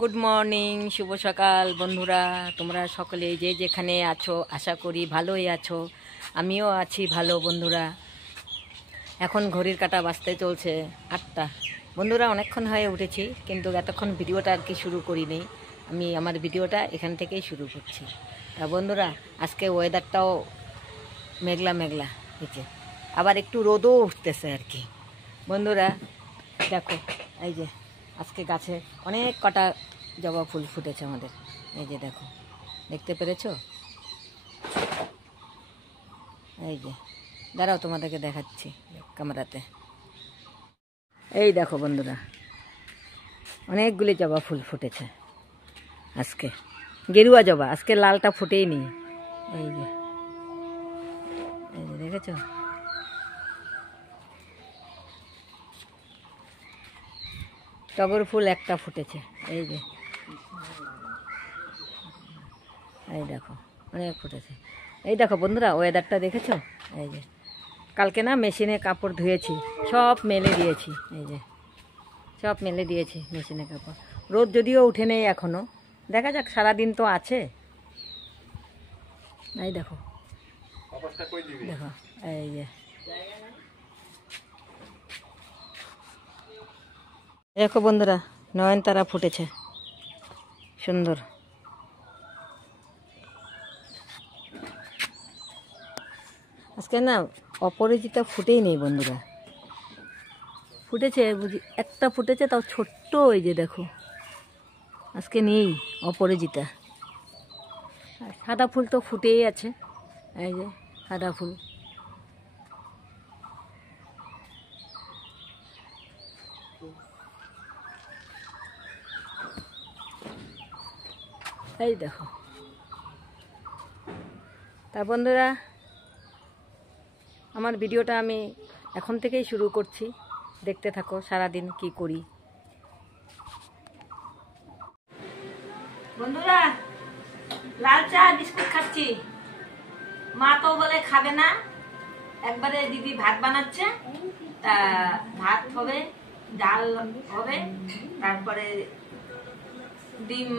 Good morning, শুভ সকাল বন্ধুরা। তোমরা সকলে যে যেখানে আছো আশা করি ভালোই আছো। আমিও আছি ভালো বন্ধুরা। এখন ঘড়ির কাঁটা বাজতে চলছে 8টা। বন্ধুরা অনেকক্ষণ হয়ে উঠেছি, কিন্তু এতক্ষণ ভিডিওটা আর কি শুরু করিনি। আমি আমার ভিডিওটা এখান থেকেই শুরু করছি। তা বন্ধুরা, আজকে ওয়েদারটাও মেঘলা মেঘলা হয়েছে, আবার একটু রোদও উঠতেছে আর কি। বন্ধুরা দেখো, এই যে আজকে গাছে অনেক কটা জবা ফুল ফুটেছে আমাদের। এই যে দেখো, দেখতে পেরেছো? এই যে দাঁড়াও, তোমাদেরকে দেখাচ্ছি ক্যামেরাতে। এই দেখো বন্ধুরা, অনেকগুলি জবা ফুল ফুটেছে আজকে, গেরুয়া জবা। আজকে লালটা ফুটেই নি। এই যে দেখেছো? টগর ফুল একটা ফুটেছে। এই যে এই দেখো, অনেক ফুটেছে। এই দেখো বন্ধুরা, ওয়েদারটা দেখেছো? এই যে কালকে না মেশিনে কাপড় ধুয়েছি, সব মেলে দিয়েছি। এই যে সব মেলে দিয়েছি মেশিনে কাপড়। রোদ যদিও উঠে নেই এখনো, দেখা যাক, সারাদিন তো আছে। এই দেখো দেখো, এই যে দেখো বন্ধুরা, নয়নতারা ফুটেছে সুন্দর। আজকে না অপরাজিতা ফুটেই নেই বন্ধুরা। ফুটেছে বুঝি, একটা ফুটেছে, তাও ছোট্ট। এই যে দেখো, আজকে নেই অপরাজিতা। আর সাদা ফুল তো ফুটেই আছে। এই যে সাদা ফুল। এই দেখো। তা বন্ধুরা, আমার ভিডিওটা আমি এখন থেকেই শুরু করছি, দেখতে থাকো সারাদিন কি করি। বন্ধুরা, লাল চা বিস্কুট খাচ্ছি। মা তো বলে খাবে না, একবারে দিদি ভাত বানাচ্ছে। তা ভাত হবে, ডাল হবে, তারপরে ডিম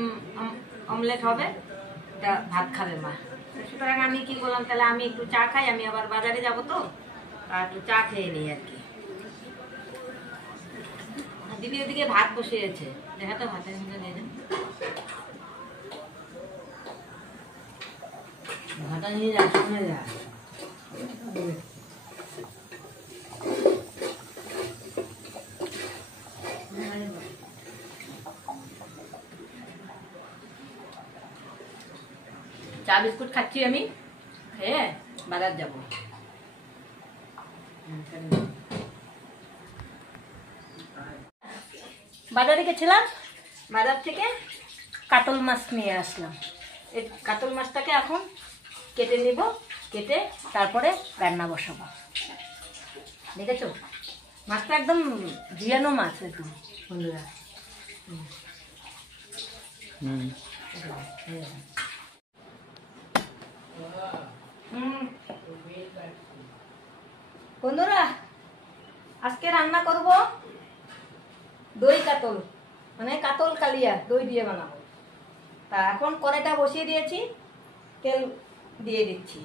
অমলেট হবে, তা ভাত খাবে মা। সুতরাং আমি কি বললাম, তাহলে আমি একটু চা খাই, আমি আবার বাজারে যাব তো, একটু চা খেয়ে নিই আর কি। দিদি ওদিকে ভাত বসিয়েছে, দেখা তো ভাতের মধ্যে নিয়ে যান, ভাতটা নিয়ে যা, শুনে যা। চা বিস্কুট খাচ্ছি আমি, খেয়ে বাজার যাব। বাজারে গেছিলাম, বাজার থেকে কাতল মাছ নিয়ে আসলাম। এই কাতল মাছটাকে এখন কেটে নেব, কেটে তারপরে রান্না বসাবো। দেখেছো, মাছটা একদম জিয়ানো মাছ একদম বন্ধুরা। বন্ধুরা, আজকে রান্না করব দই কাতল, মানে কাতল কালিয়া দই দিয়ে বানাবো। তা এখন কড়াইটা বসিয়ে দিয়েছি, তেল দিয়ে দিচ্ছি।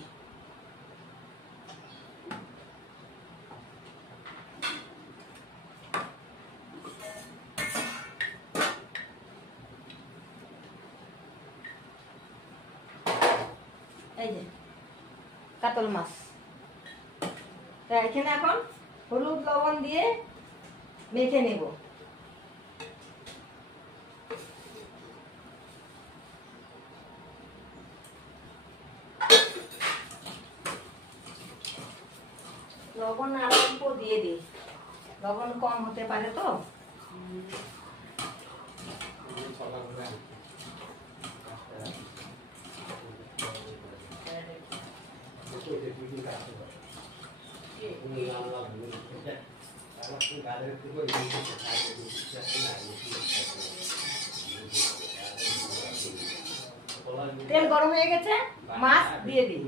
এই যে কাতল মাছ, তা এখানে এখন হলুদ লবণ দিয়ে মেখে নেব। লবণ আর অল্প দিয়ে দিই, লবণ কম হতে পারে তো। তেল গরম হয়ে গেছে, মাছ দিয়ে দিই।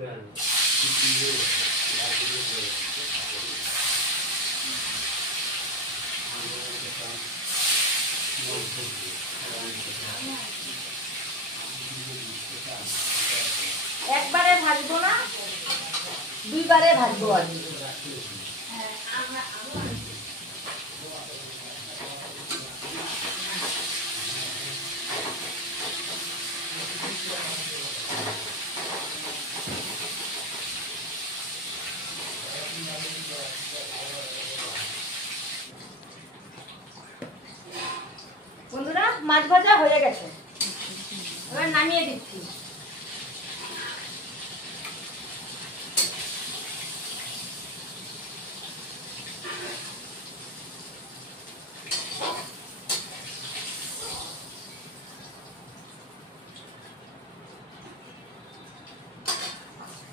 একবারে ভাজবো না, দুইবারে ভাজবো আর কি। বন্ধুরা, মাছ ভাজা হয়ে গেছে, এবার নামিয়ে দিচ্ছি।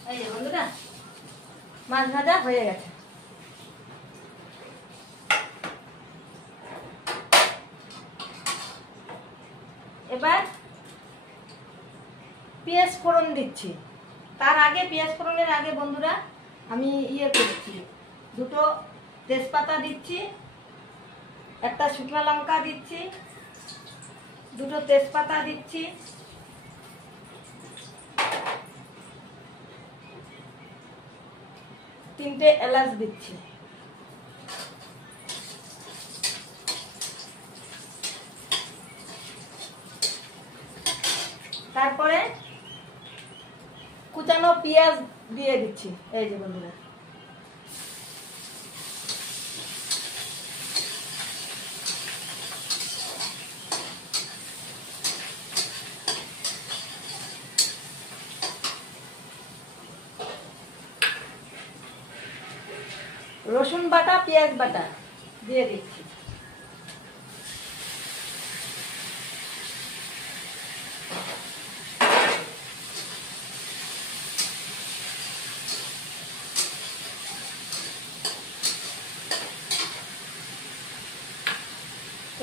এই যে বন্ধুরা, মাছ ভাজা হয়ে গেছে। এবার পেঁয়াজ ফোড়ন দিচ্ছি। তার আগে, পেঁয়াজ ফোড়নের আগে বন্ধুরা, আমি করছি, দুটো তেজপাতা দিচ্ছি, একটা শুকনো লঙ্কা দিচ্ছি, দুটো তেজপাতা দিচ্ছি, তিনটে এলাচ দিচ্ছি, তারপরে কুচানো পেঁয়াজ দিয়ে দিচ্ছি। এই যে বন্ধুরা, রসুন বাটা, পেঁয়াজ বাটা দিয়ে দিচ্ছি।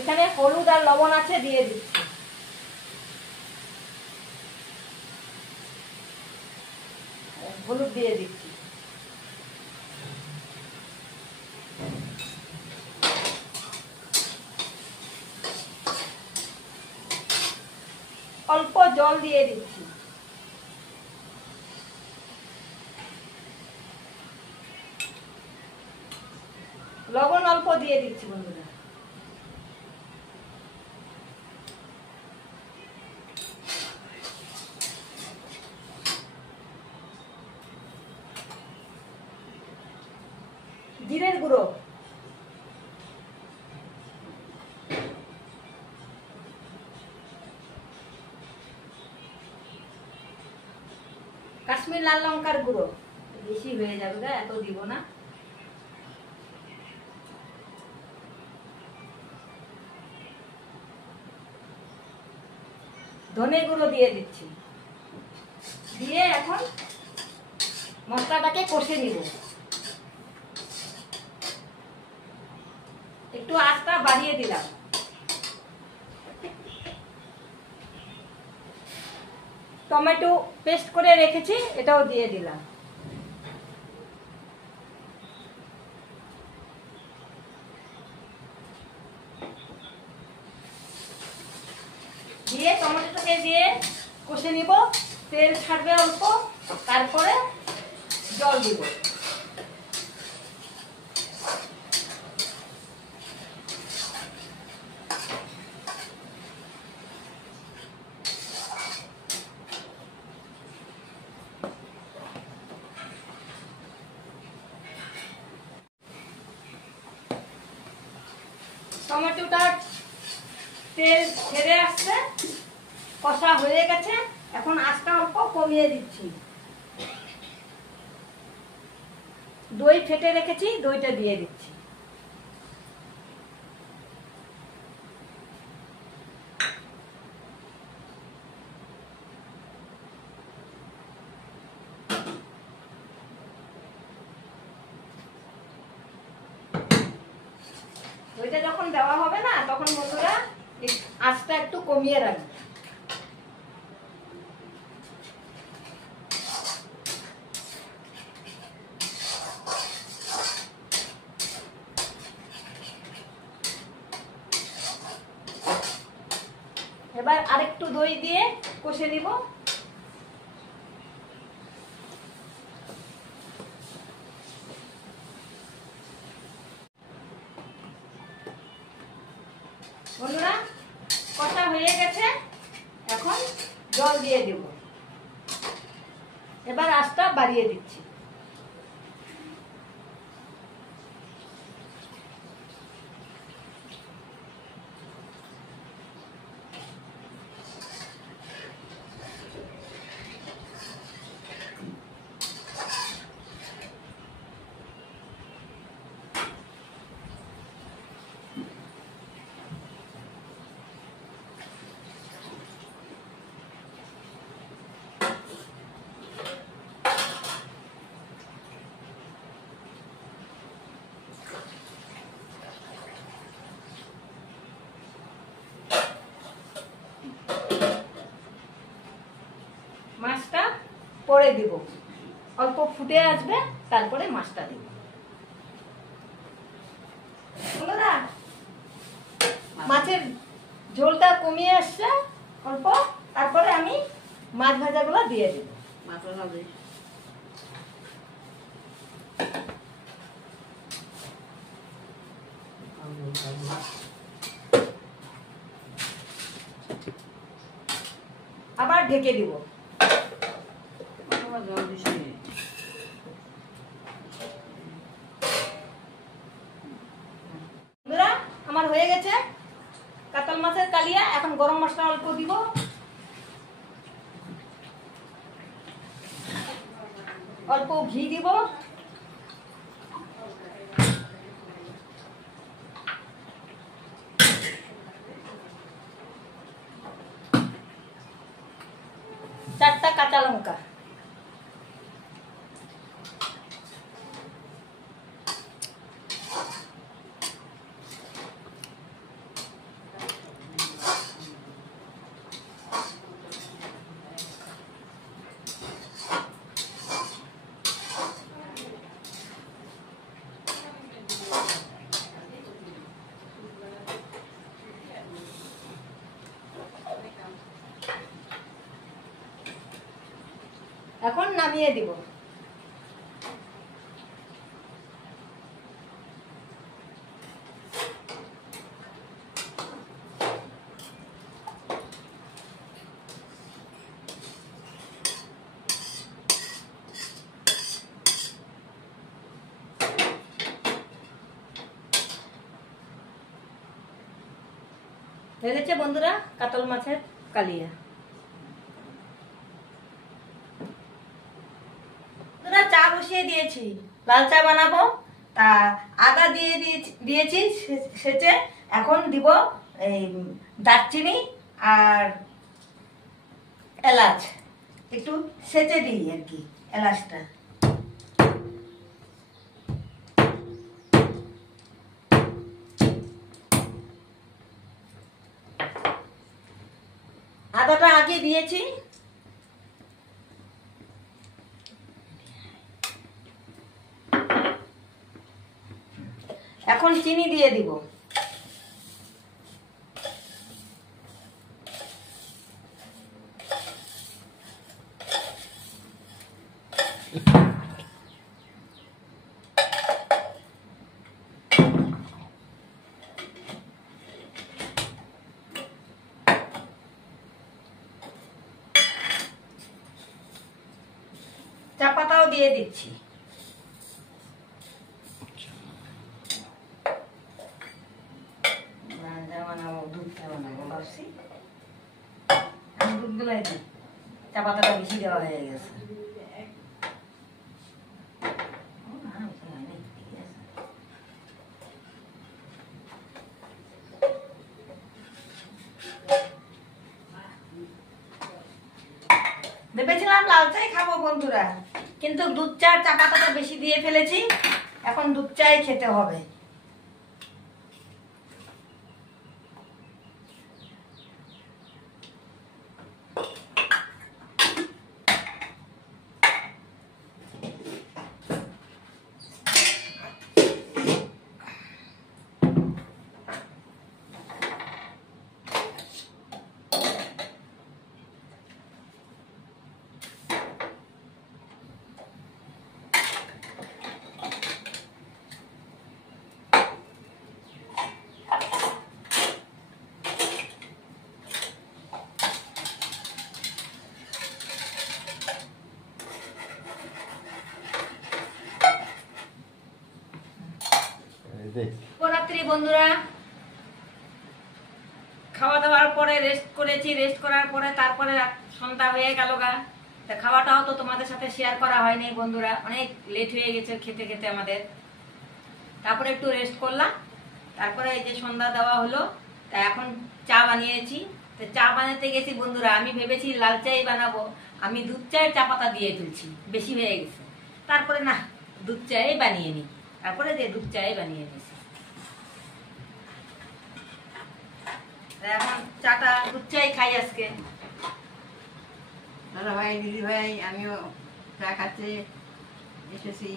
এখানে হলুদ আর লবণ আছে, দিয়ে দিচ্ছি। হলুদ দিয়ে দিচ্ছি। অল্প জল দিয়ে দিচ্ছি। লবণ অল্প দিয়ে দিচ্ছি বন্ধুরা। জিরের গুঁড়ো, কাশ্মীর লাল লঙ্কার গুঁড়ো, বেশি হয়ে যাবে, এত দিব না। ধনে গুঁড়ো দিয়ে দিচ্ছি। দিয়ে এখন মশলাটাকে কষে নিব। একটু আঁচটা বাড়িয়ে দিলাম। টমেটো পেস্ট করে রেখেছি, এটাও দিয়ে দিলাম। দিয়ে টমেটোটাকে দিয়ে কষে নিব। তেল ছাড়বে অল্প, তারপরে জল দিব। টমেটোটা তেল ছেড়ে আসছে, কষা হয়ে গেছে। এখন আঁচটা অল্প কমিয়ে দিচ্ছি। দই ফেটে রেখেছি, দইটা দিয়ে দিচ্ছি। দইটা যখন দেওয়া হবে না, তখন বন্ধুরা আঁচটা একটু কমিয়ে রাখবে। এবার আরেকটু দই দিয়ে কষে নিব। বন্ধুরা কষা হয়ে গেছে, এখন জল দিয়ে দেব। এবার আঁচটা বাড়িয়ে দিচ্ছি। মাছটা পরে দিব, অল্প ফুটে আসবে, তারপরে মাছটা দিব। মাছের ঝোলটা কমিয়ে আসছে অল্প, তারপরে আমি মাছ ভাজাগুলো দিয়ে দেব। আবার ঢেকে দিব। বন্ধুরা আমার হয়ে গেছে কাতল মাছের কালিয়া। এখন গরম মশলা অল্প দিব, অল্প ঘি দিব, চারটা কাঁচা লঙ্কা, এখন নামিয়ে দিব। হয়ে গেছে বন্ধুরা কাতল মাছের কালিয়া। চা বসিয়ে দিয়েছি, লাল চা বানাবো। তা আদা দিয়েছি সেচে। এখন দিব এই দারচিনি আর এলাচ, একটু সেচে দিই আর কি এলাচটা। আদাটা আগে দিয়েছি। এখন চিনি দিয়ে দিব। চা পাতাও দিয়ে দিচ্ছি। আমি দুধ গুলাই দিই, চা পাতাটা বেশি দেওয়া হয়ে গেছে। ভেবেছিলাম লাল চাই খাবো বন্ধুরা, কিন্তু দুধ চা চা পাতাটা বেশি দিয়ে ফেলেছি। এখন দুধ চাই খেতে হবে। শুভরাত্রি বন্ধুরা। খাওয়া দাওয়ার পরে রেস্ট করেছি, রেস্ট করার পরে তারপরে সন্ধ্যা হয়ে গেল গা। তা খাওয়াটাও তো তোমাদের সাথে শেয়ার করা হয়নি বন্ধুরা, অনেক লেট হয়ে গেছে খেতে খেতে আমাদের। তারপরে একটু রেস্ট করলাম, তারপরে এই যে সন্ধ্যা দেওয়া হলো। তা এখন চা বানিয়েছি। তো চা বানাতে গেছি বন্ধুরা, আমি ভেবেছি লাল চাই বানাবো, আমি দুধ চায়ের চা পাতা দিয়ে ফেলছি, বেশি হয়ে গেছে। তারপরে না, দুধ চাই বানিয়ে নিই। তারপরে যে দুধ চাই বানিয়ে নিয়েছি। এখন চাটা দুধ চাই খাই আজকে। দাদা ভাই, দিদি ভাই, আমিও চা খাচ্ছে এসেছি।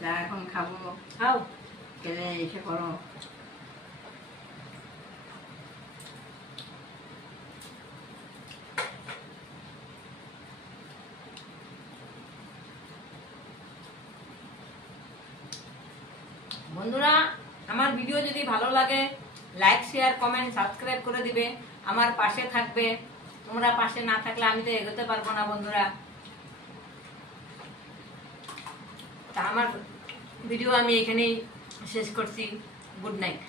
চা এখন খাবো, খাও। খেলে এসে করো। বন্ধুরা, আমার ভিডিও যদি ভালো লাগে লাইক শেয়ার কমেন্ট সাবস্ক্রাইব করে দিবে, আমার পাশে থাকবে। তোমরা পাশে না থাকলে আমি তো এগোতে পারবো না বন্ধুরা। তা আমার ভিডিও আমি এখানেই শেষ করছি। Good night.